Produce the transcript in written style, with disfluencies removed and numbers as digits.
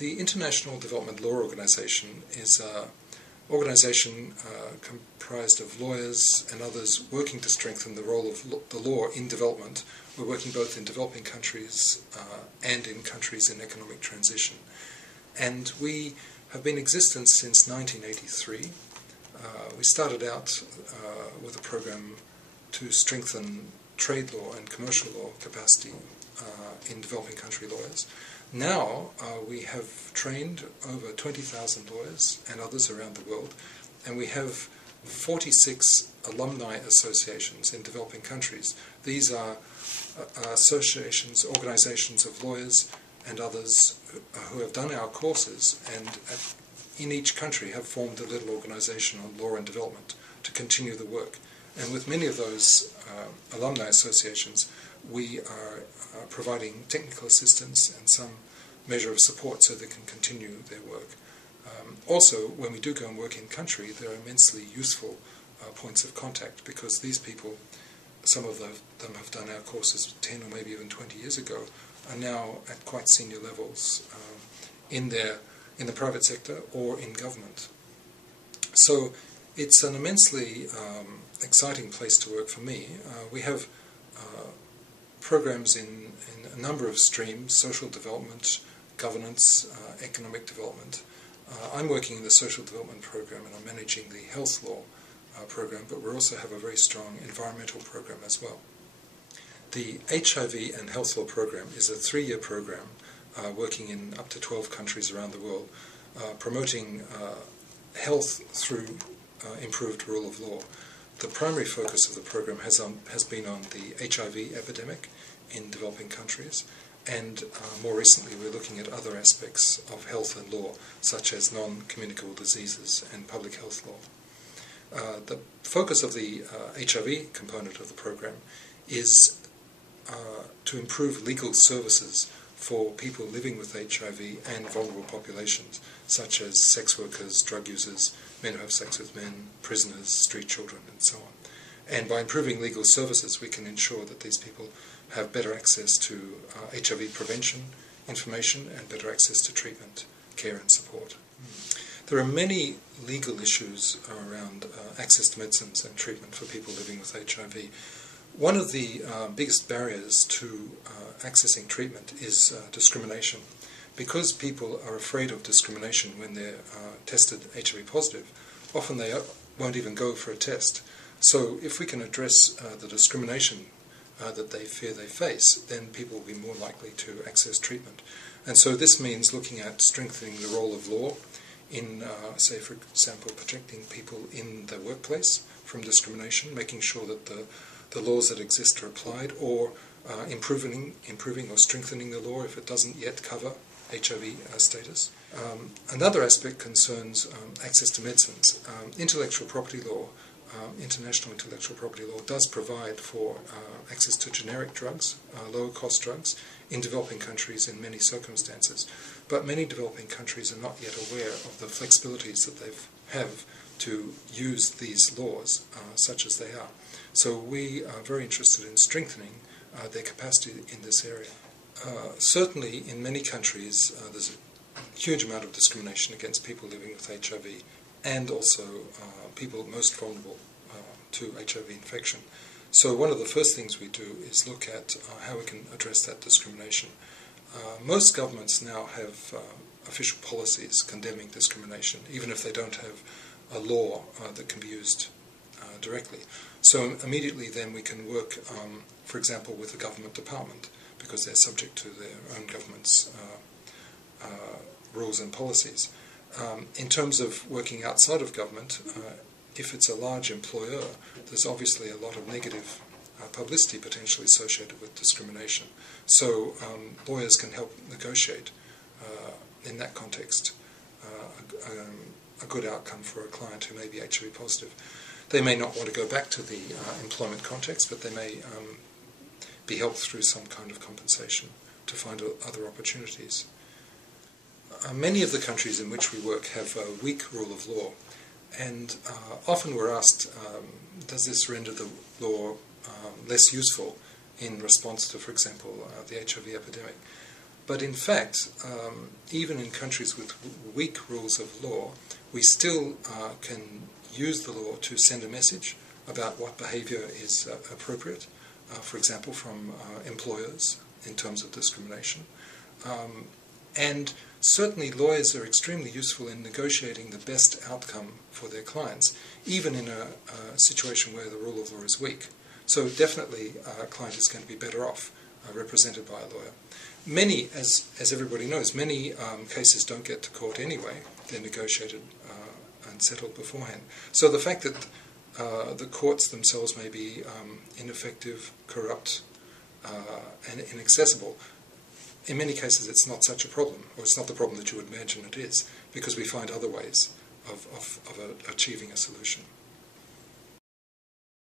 The International Development Law Organization is an organization comprised of lawyers and others working to strengthen the role of the law in development. We're working both in developing countries and in countries in economic transition. And we have been in existence since 1983. We started out with a program to strengthen trade law and commercial law capacity in developing country lawyers. Now we have trained over 20,000 lawyers and others around the world, and we have 46 alumni associations in developing countries. These are associations, organizations of lawyers and others who have done our courses and in each country have formed a little organization on law and development to continue the work. And with many of those alumni associations, we are providing technical assistance and some measure of support so they can continue their work. Also, when we do go and work in country, there are immensely useful points of contact, because these people, some of them have done our courses 10 or maybe even 20 years ago, are now at quite senior levels in the private sector or in government. So it's an immensely exciting place to work for me. We have programs in a number of streams: social development, governance, economic development. I'm working in the social development program and I'm managing the health law program, but we also have a very strong environmental program as well. The HIV and health law program is a 3-year program working in up to 12 countries around the world, promoting health through improved rule of law. The primary focus of the program has been on the HIV epidemic in developing countries, and more recently we're looking at other aspects of health and law, such as non-communicable diseases and public health law. The focus of the HIV component of the program is to improve legal services for people living with HIV and vulnerable populations, such as sex workers, drug users, men who have sex with men, prisoners, street children, and so on. And by improving legal services, we can ensure that these people have better access to HIV prevention information and better access to treatment, care and support. There are many legal issues around access to medicines and treatment for people living with HIV. One of the biggest barriers to accessing treatment is discrimination. Because people are afraid of discrimination when they're tested HIV positive, often they won't even go for a test. So if we can address the discrimination that they fear they face, then people will be more likely to access treatment. And so this means looking at strengthening the role of law in, say, for example, protecting people in the workplace from discrimination, making sure that the laws that exist are applied, or improving or strengthening the law if it doesn't yet cover HIV status. Another aspect concerns access to medicines. Intellectual property law, international intellectual property law, does provide for access to generic drugs, lower-cost drugs, in developing countries in many circumstances. But many developing countries are not yet aware of the flexibilities that they have to use these laws, such as they are. So we are very interested in strengthening their capacity in this area. Certainly, in many countries, there's a huge amount of discrimination against people living with HIV, and also people most vulnerable to HIV infection. So one of the first things we do is look at how we can address that discrimination. Most governments now have official policies condemning discrimination, even if they don't have a law that can be used directly. So immediately then we can work, for example, with the government department, because they're subject to their own government's rules and policies. In terms of working outside of government, if it's a large employer, there's obviously a lot of negative publicity potentially associated with discrimination. So lawyers can help negotiate, in that context, a good outcome for a client who may be HIV positive. They may not want to go back to the employment context, but they may be helped through some kind of compensation to find other opportunities. Many of the countries in which we work have a weak rule of law, and often we're asked, does this render the law less useful in response to, for example, the HIV epidemic? But in fact, even in countries with weak rules of law, we still can use the law to send a message about what behaviour is appropriate, for example, from employers in terms of discrimination. And certainly lawyers are extremely useful in negotiating the best outcome for their clients, even in a situation where the rule of law is weak. So definitely a client is going to be better off represented by a lawyer. Many, as everybody knows, many cases don't get to court anyway. They're negotiated and settled beforehand. So the fact that the courts themselves may be ineffective, corrupt, and inaccessible, in many cases it's not such a problem, or it's not the problem that you would imagine it is, because we find other ways of achieving a solution.